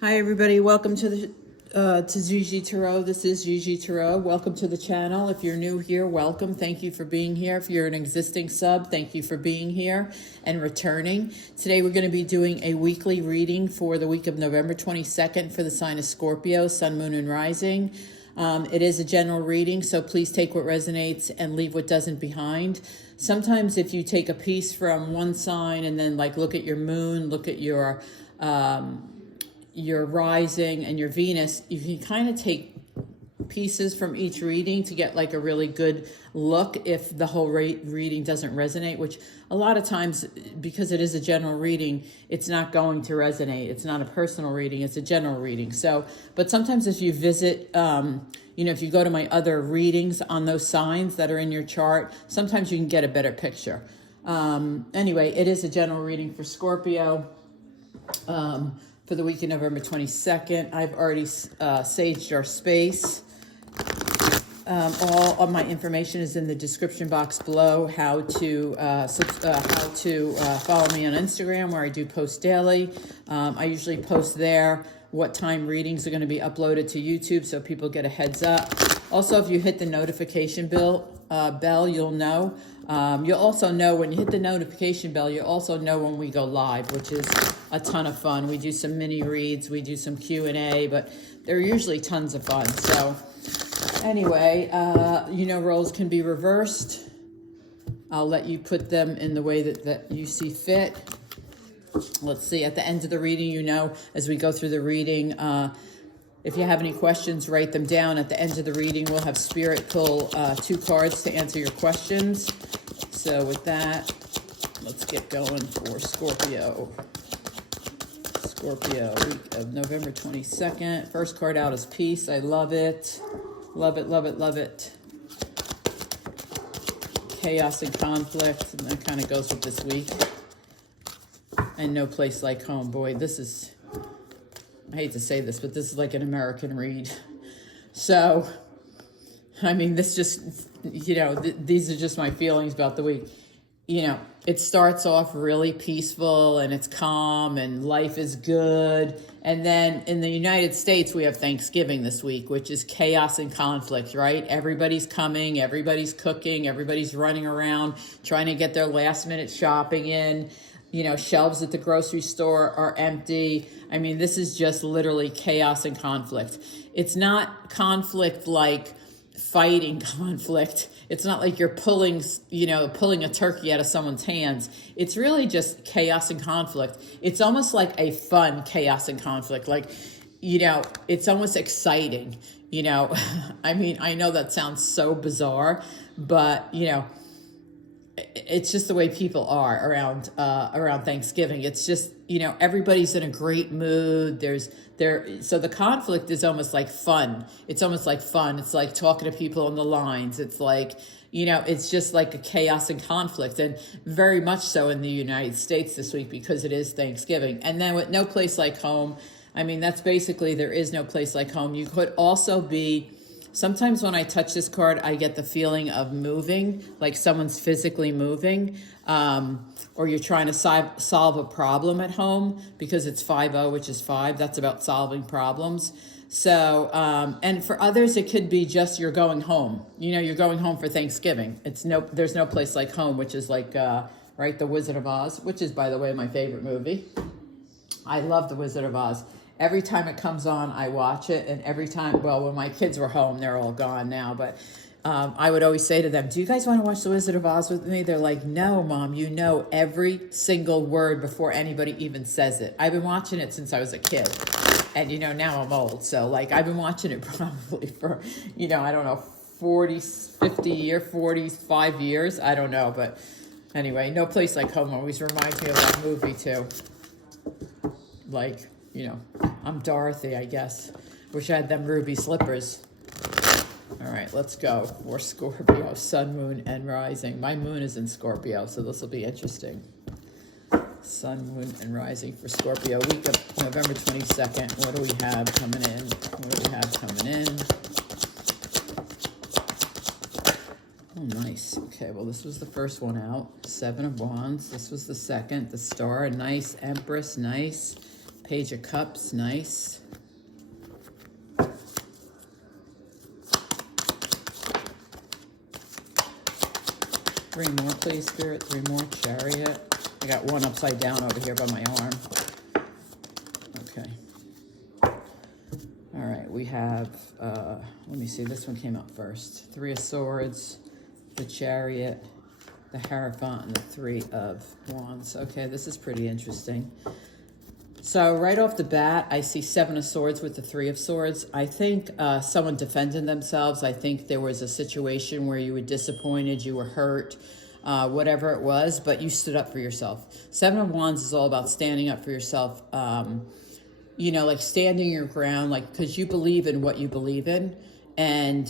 Hi everybody, welcome to the to GiGi Tarot. This is GiGi Tarot. Welcome to the channel. If you're new here, welcome. Thank you for being here. If you're an existing sub, thank you for being here and returning. Today we're going to be doing a weekly reading for the week of November 22nd for the sign of Scorpio, Sun, Moon, and Rising. It is a general reading, so please take what resonates and leave what doesn't behind. Sometimes if you take a piece from one sign and then like look at your moon, look at your rising and your Venus, you can kind of take pieces from each reading to get like a really good look if the whole reading doesn't resonate, which a lot of times, because it is a general reading, it's not going to resonate. It's not a personal reading, it's a general reading. So, but sometimes if you visit, if you go to my other readings on those signs that are in your chart, sometimes you can get a better picture. Anyway, it is a general reading for Scorpio. For the week of November 22nd. I've already saged our space. All of my information is in the description box below. How to follow me on Instagram, where I do post daily. I usually post there what time readings are going to be uploaded to YouTube, so people get a heads up. Also, if you hit the notification bell, you'll know. You'll also know when you hit the notification bell, you'll also know when we go live, which is a ton of fun. We do some mini reads, we do some Q&A, but they're usually tons of fun. So anyway, roles can be reversed. I'll let you put them in the way that you see fit. Let's see, at the end of the reading, as we go through the reading, if you have any questions, write them down. At the end of the reading, we'll have Spirit pull 2 cards to answer your questions. So with that, let's get going for Scorpio. Scorpio, week of November 22nd. First card out is Peace. I love it. Love it, love it, love it. Chaos and conflict. And that kind of goes with this week. And No Place Like Home. Boy, this is... I hate to say this, but this is like an American read. So, I mean, this just, these are just my feelings about the week. It starts off really peaceful and it's calm and life is good. And then in the United States, we have Thanksgiving this week, which is chaos and conflict, right? Everybody's coming, everybody's cooking, everybody's running around, trying to get their last minute shopping in. Shelves at the grocery store are empty. I mean, this is just literally chaos and conflict. It's not conflict like fighting conflict. It's not like you're pulling a turkey out of someone's hands. It's really just chaos and conflict. It's almost like a fun chaos and conflict. Like, it's almost exciting. I mean, I know that sounds so bizarre, but, it's just the way people are around Thanksgiving. It's just, everybody's in a great mood. So the conflict is almost like fun. It's almost like fun. It's like talking to people on the lines. It's like, it's just like a chaos and conflict, and very much so in the United States this week because it is Thanksgiving. And then with No Place Like Home, I mean, that's basically, there is no place like home. You could also be... Sometimes when I touch this card, I get the feeling of moving, like someone's physically moving, or you're trying to solve a problem at home because it's 5-0, which is 5. That's about solving problems. So, and for others, it could be just you're going home. You're going home for Thanksgiving. There's no place like home, which is like, right, The Wizard of Oz, which is, by the way, my favorite movie. I love The Wizard of Oz. Every time it comes on, I watch it. And every time, well, when my kids were home, they're all gone now. But I would always say to them, do you guys want to watch The Wizard of Oz with me? They're like, no, Mom, you know every single word before anybody even says it. I've been watching it since I was a kid. And, now I'm old. So, like, I've been watching it probably for, I don't know, 45 years. I don't know. But anyway, No Place Like Home always reminds me of that movie, too. Like... I'm Dorothy, I guess. Wish I had them ruby slippers. All right, let's go for Scorpio, Sun, Moon, and Rising. My moon is in Scorpio, so this will be interesting. Sun, Moon, and Rising for Scorpio. Week of November 22nd. What do we have coming in? Oh, nice. Okay, well, this was the first one out. 7 of Wands. This was the second. The Star, nice. Empress, nice. Page of Cups, nice. Three more, please, Spirit. Three more. Chariot. I got one upside down over here by my arm. Okay. All right, we have, let me see, this one came up first. Three of Swords, the Chariot, the Hierophant, and the Three of Wands. Okay, this is pretty interesting. So right off the bat, I see Seven of Swords with the Three of Swords. I think someone defended themselves. I think there was a situation where you were disappointed, you were hurt, whatever it was, but you stood up for yourself. Seven of Wands is all about standing up for yourself, you know, like standing your ground, like, because you believe in what you believe in. And,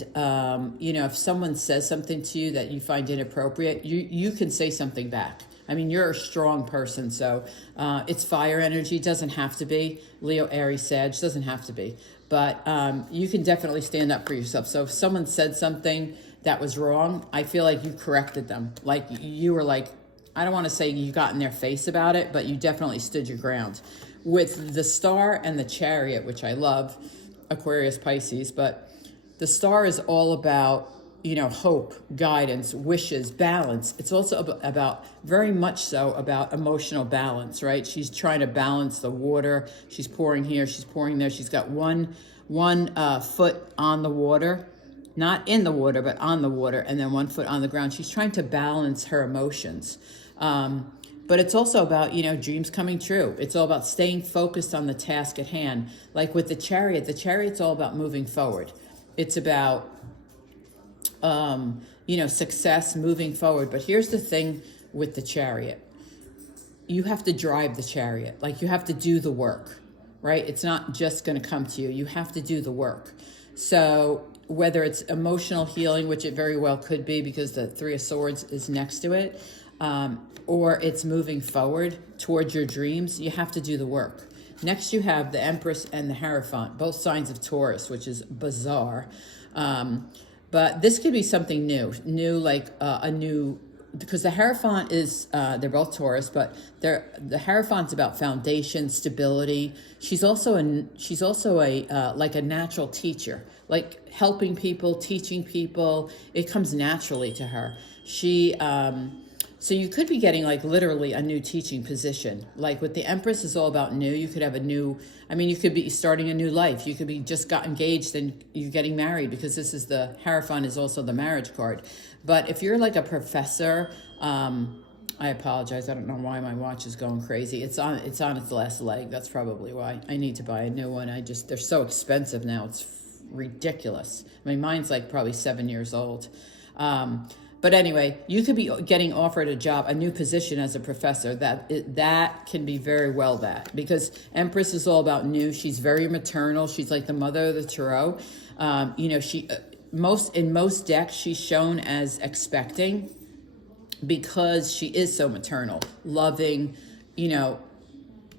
you know, if someone says something to you that you find inappropriate, you can say something back. I mean, you're a strong person, so it's fire energy. Doesn't have to be. Leo, Aries, Sag, doesn't have to be. But you can definitely stand up for yourself. So if someone said something that was wrong, I feel like you corrected them. Like you were like, I don't want to say you got in their face about it, but you definitely stood your ground. With the Star and the Chariot, which I love, Aquarius, Pisces, but the Star is all about, you know, hope, guidance, wishes, balance. It's also about, very much so, about emotional balance, right? She's trying to balance the water. She's pouring here, she's pouring there. She's got one foot on the water, not in the water, but on the water, and then 1 foot on the ground. She's trying to balance her emotions. But it's also about, you know, dreams coming true. It's all about staying focused on the task at hand. Like with the Chariot's all about moving forward. It's about, you know, success, moving forward. But here's the thing with the Chariot. You have to drive the Chariot. Like, you have to do the work, right? It's not just going to come to you. You have to do the work. So whether it's emotional healing, which it very well could be because the Three of Swords is next to it, or it's moving forward towards your dreams, you have to do the work. Next, you have the Empress and the Hierophant, both signs of Taurus, which is bizarre. But this could be something new, like a new, because the Hierophant is, they're both Taurus, but the Hierophant's about foundation, stability. She's also a like a natural teacher, like helping people, teaching people. It comes naturally to her. So you could be getting like literally a new teaching position. Like with the Empress is all about new. You could have a new, I mean, you could be starting a new life. You could be just got engaged and you're getting married, because this is the Hierophant is also the marriage card. But if you're like a professor, I apologize. I don't know why my watch is going crazy. It's on its last leg. That's probably why. I need to buy a new one. They're so expensive now. It's ridiculous. I mean, mine's like probably 7 years old. But anyway, you could be getting offered a job, a new position as a professor. That can be very well that, because Empress is all about new. She's very maternal. She's like the mother of the tarot. You know, in most decks, she's shown as expecting, because she is so maternal, loving, you know.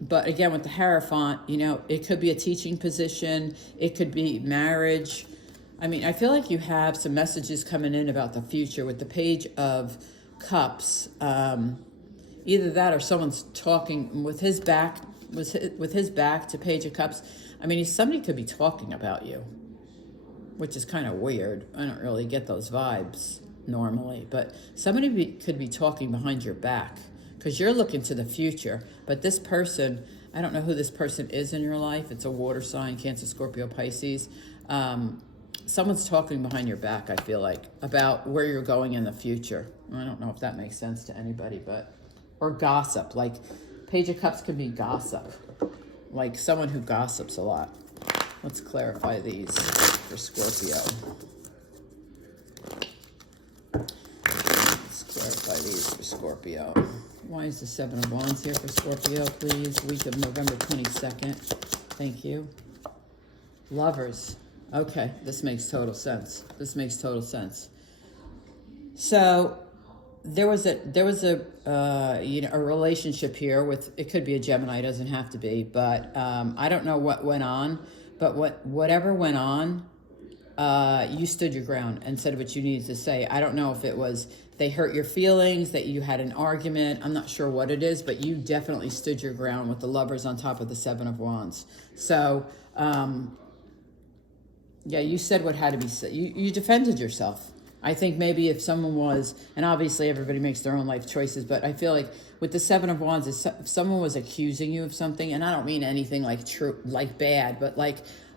But again, with the Hierophant, you know, it could be a teaching position. It could be marriage. I mean, I feel like you have some messages coming in about the future with the Page of Cups. Either that or someone's talking with his back, with his back to Page of Cups. I mean, somebody could be talking about you, which is kind of weird. I don't really get those vibes normally, but somebody could be talking behind your back, because you're looking to the future. But this person, I don't know who this person is in your life. It's a water sign, Cancer, Scorpio, Pisces. Someone's talking behind your back, I feel like, about where you're going in the future. I don't know if that makes sense to anybody, or gossip. Like, Page of Cups could be gossip, like someone who gossips a lot. Let's clarify these for Scorpio. Let's clarify these for Scorpio. Why is the Seven of Wands here for Scorpio, please? Week of November 22nd. Thank you. Lovers. Okay, this makes total sense. This makes total sense. So there was a you know, a relationship here with, it could be a Gemini, it doesn't have to be, but I don't know what went on, but whatever went on, you stood your ground and said what you needed to say. I don't know if it was they hurt your feelings, that you had an argument. I'm not sure what it is, but you definitely stood your ground with the Lovers on top of the Seven of Wands. So, yeah, you said what had to be said. You defended yourself. I think maybe if someone was, and obviously everybody makes their own life choices, but I feel like with the Seven of Wands, if someone was accusing you of something, and I don't mean anything like like bad, but like,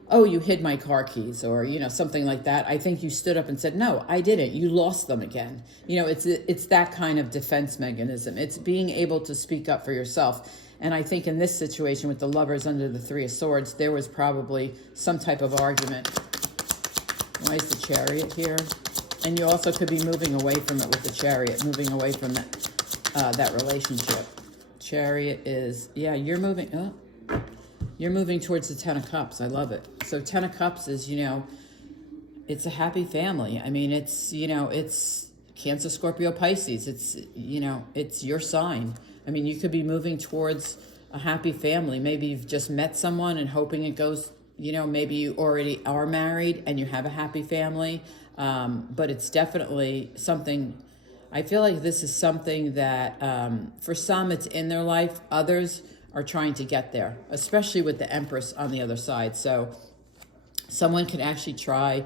oh, you hid my car keys, or, you know, something like that. I think you stood up and said, no, I didn't. You lost them again. You know, it's that kind of defense mechanism. It's being able to speak up for yourself. And I think in this situation with the Lovers under the Three of Swords, there was probably some type of argument. Why is the Chariot here? And you also could be moving away from it with the Chariot, moving away from that relationship. Chariot is, yeah, you're moving towards the Ten of Cups. I love it. So Ten of Cups is, you know, it's a happy family. I mean, it's, you know, it's Cancer, Scorpio, Pisces. It's, you know, it's your sign. I mean, you could be moving towards a happy family. Maybe you've just met someone and hoping it goes, you know, maybe you already are married and you have a happy family. But it's definitely something, I feel like this is something that for some it's in their life. Others are trying to get there, especially with the Empress on the other side. So someone could actually trying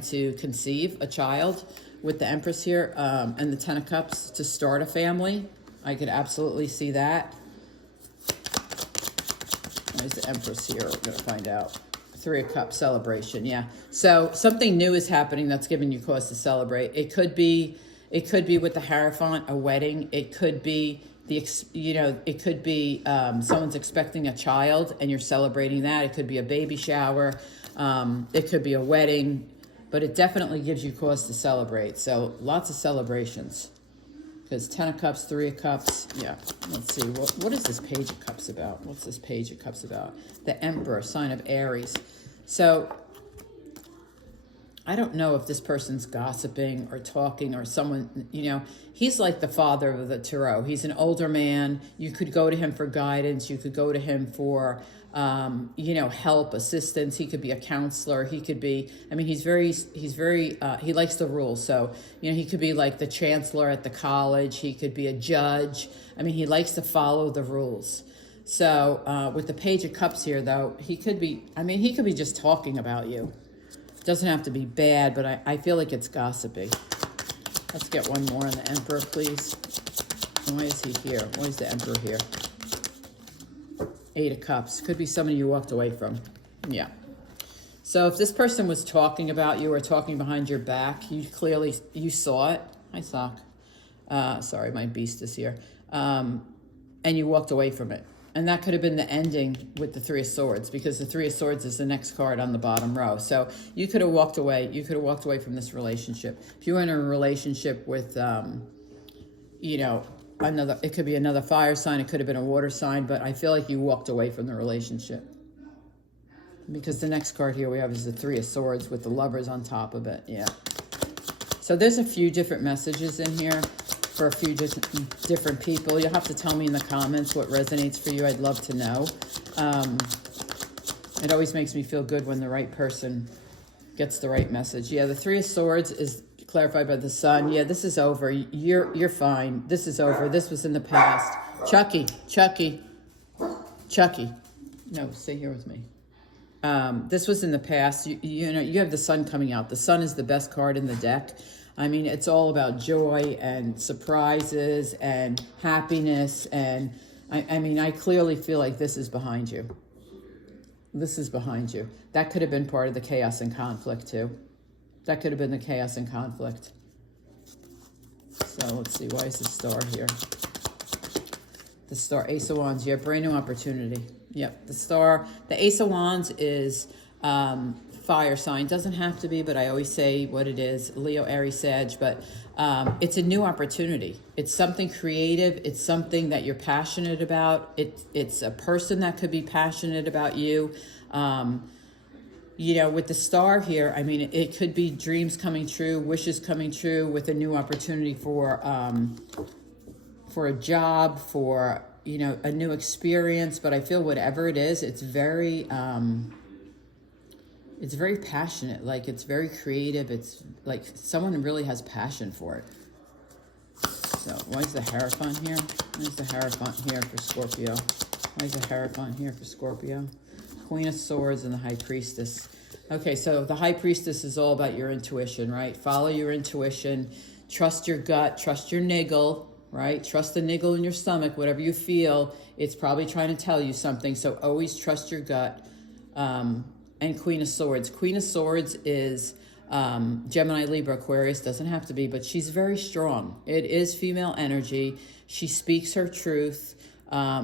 to conceive a child with the Empress here and the Ten of Cups to start a family. I could absolutely see that. Where's the Empress here? We're going to find out. Three of Cups, celebration, yeah. So something new is happening that's giving you cause to celebrate. It could be with the Hierophant, a wedding. It could be someone's expecting a child and you're celebrating that. It could be a baby shower. It could be a wedding, but it definitely gives you cause to celebrate. So lots of celebrations. Because Ten of Cups, Three of Cups, yeah. Let's see, what is this Page of Cups about? What's this Page of Cups about? The Emperor, sign of Aries. So I don't know if this person's gossiping or talking or someone, you know, he's like the father of the tarot. He's an older man. You could go to him for guidance. You could go to him for, you know, help, assistance. He could be a counselor. He could be, I mean, he likes the rules. So, you know, he could be like the chancellor at the college. He could be a judge. I mean, he likes to follow the rules. So with the Page of Cups here, though, he could be just talking about you. Doesn't have to be bad, but I feel like it's gossipy. Let's get one more on the Emperor, please. Why is he here? Why is the Emperor here? Eight of Cups. Could be somebody you walked away from. Yeah. So if this person was talking about you or talking behind your back, you saw it. Hi, Sock. Sorry, my beast is here. And you walked away from it. And that could have been the ending with the Three of Swords, because the Three of Swords is the next card on the bottom row. So you could have walked away. You could have walked away from this relationship. If you were in a relationship with, you know, it could be another fire sign. It could have been a water sign. But I feel like you walked away from the relationship. Because the next card here we have is the Three of Swords with the Lovers on top of it. Yeah. So there's a few different messages in here for a few different people. You'll have to tell me in the comments what resonates for you. I'd love to know. It always makes me feel good when the right person gets the right message. Yeah, the Three of Swords is clarified by the Sun. Yeah, this is over. You're fine. This is over. This was in the past. Chucky. No, stay here with me. This was in the past. You know, you have the Sun coming out. The Sun is the best card in the deck. I mean, it's all about joy and surprises and happiness. And I mean, I clearly feel like this is behind you. This is behind you. That could have been part of the chaos and conflict too. That could have been the chaos and conflict. So let's see, why is the Star here? The Star, Ace of Wands, yeah, brand new opportunity. Yep, the Star, the Ace of Wands is fire sign. Doesn't have to be, but I always say what it is, Leo, Aries, Sag, but it's a new opportunity. It's something creative. It's something that you're passionate about. It's a person that could be passionate about you. You know, with the Star here, I mean, it could be dreams coming true, wishes coming true with a new opportunity for a job, for, you know, a new experience. But I feel whatever it is, it's very passionate. Like, it's very creative. It's like someone really has passion for it. So why is the Hierophant here? Why is the Hierophant here for Scorpio? Why is the Hierophant here for Scorpio? Queen of Swords and the High Priestess. Okay, so the High Priestess is all about your intuition, right? Follow your intuition. Trust your gut. Trust your niggle, right? Trust the niggle in your stomach. Whatever you feel, it's probably trying to tell you something. So always trust your gut. And Queen of Swords. Queen of Swords is Gemini, Libra, Aquarius. Doesn't have to be, but she's very strong. It is female energy. She speaks her truth.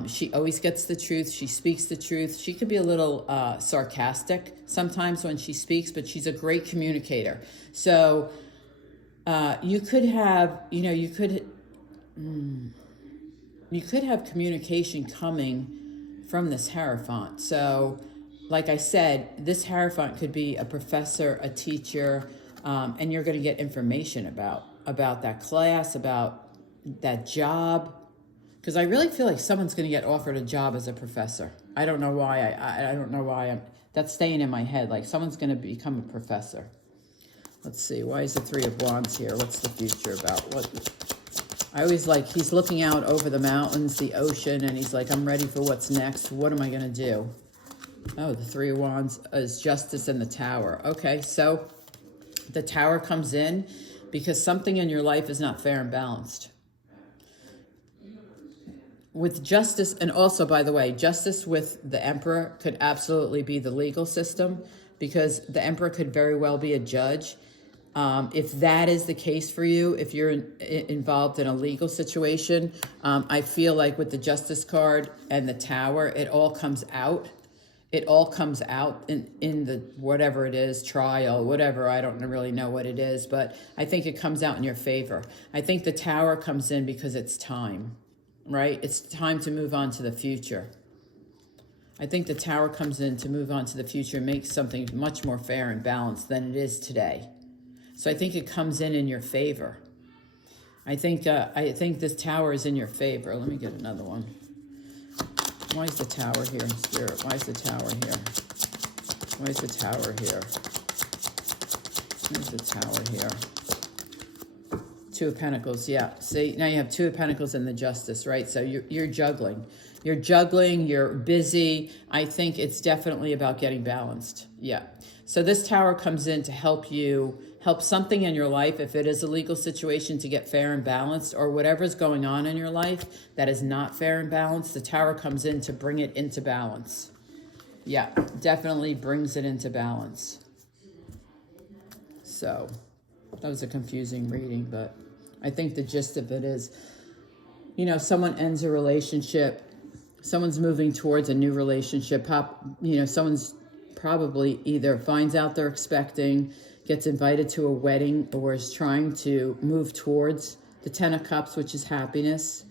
She always gets the truth. She speaks the truth. She could be a little sarcastic sometimes when she speaks, but she's a great communicator. So you could have, you could have communication coming from this Hierophant. So like I said, this Hierophant could be a professor, a teacher, and you're going to get information about that class, about that job. Because I really feel like someone's going to get offered a job as a professor. I don't know why. I don't know why. That's staying in my head. Like someone's going to become a professor. Let's see. Why is the Three of Wands here? What's the future about? What? I always like, he's looking out over the mountains, the ocean, and he's like, I'm ready for what's next. What am I going to do? Oh, the Three of Wands is Justice and the Tower. Okay, so the Tower comes in because something in your life is not fair and balanced. With Justice, and also, by the way, Justice with the Emperor could absolutely be the legal system, because the Emperor could very well be a judge. If that is the case for you, if you're involved in a legal situation, I feel like with the Justice card and the Tower, it all comes out. It all comes out in the whatever it is, trial, whatever. I don't really know what it is, but I think it comes out in your favor. I think the Tower comes in because it's time, right? It's time to move on to the future. I think the Tower comes in to move on to the future and make something much more fair and balanced than it is today. So I think it comes in your favor. I think this Tower is in your favor. Let me get another one. Why is the Tower here, Spirit? Why is the Tower here? Why is the Tower here? Why is the Tower here? Two of Pentacles, yeah. See, now you have Two of Pentacles and the Justice, right? So you're juggling. You're juggling, you're busy. I think it's definitely about getting balanced. Yeah. So this Tower comes in to help you, help something in your life, if it is a legal situation, to get fair and balanced, or whatever's going on in your life that is not fair and balanced. The Tower comes in to bring it into balance. Yeah, definitely brings it into balance. So that was a confusing reading, but I think the gist of it is, someone ends a relationship, someone's moving towards a new relationship, someone's probably either finds out they're expecting, gets invited to a wedding, or is trying to move towards the Ten of Cups, which is happiness.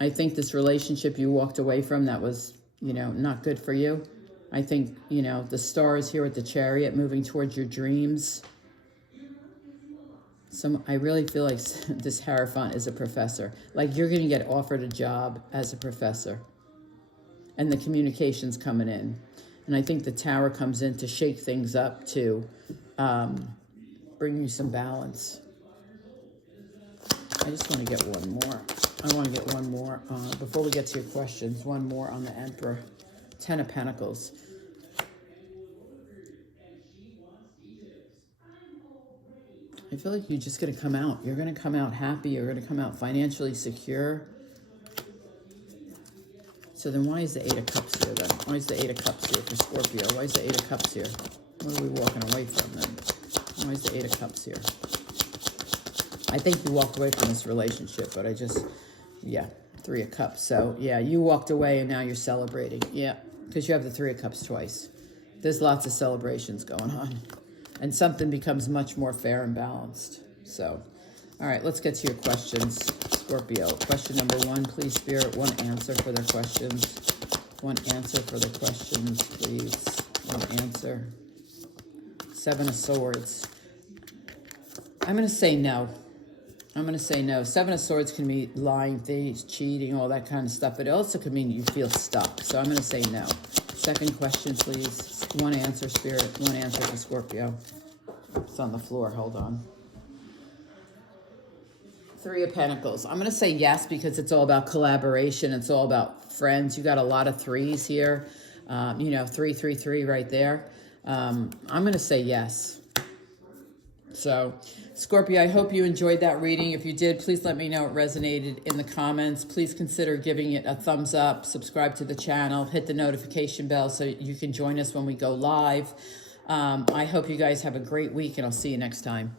I think this relationship you walked away from that was, not good for you. I think, the Star is here with the Chariot, moving towards your dreams. I really feel like this Hierophant is a professor. Like you're going to get offered a job as a professor. And the communication's coming in. And I think the Tower comes in to shake things up, to bring you some balance. I just want to get one more. I want to get one more. Before we get to your questions, one more on the Emperor. Ten of Pentacles. I feel like you're just going to come out. You're going to come out happy. You're going to come out financially secure. So then why is the Eight of Cups here then? Why is the Eight of Cups here for Scorpio? Why is the Eight of Cups here? What are we walking away from then? Why is the Eight of Cups here? I think you walked away from this relationship, but Three of Cups. So yeah, you walked away and now you're celebrating. Yeah, because you have the Three of Cups twice. There's lots of celebrations going on. And something becomes much more fair and balanced. So, all right, let's get to your questions. Scorpio, question number 1, please, Spirit, one answer for their questions. One answer for their questions, please. One answer. Seven of Swords. I'm going to say no. I'm going to say no. Seven of Swords can be lying, thieves, cheating, all that kind of stuff. But it also could mean you feel stuck. So I'm going to say no. Second question, please. One answer, Spirit. One answer for Scorpio. It's on the floor. Hold on. Three of Pentacles. I'm going to say yes because it's all about collaboration. It's all about friends. You got a lot of threes here. You know, 333 right there. I'm going to say yes. So, Scorpio, I hope you enjoyed that reading. If you did, please let me know it resonated in the comments. Please consider giving it a thumbs up, subscribe to the channel, hit the notification bell so you can join us when we go live. I hope you guys have a great week, and I'll see you next time.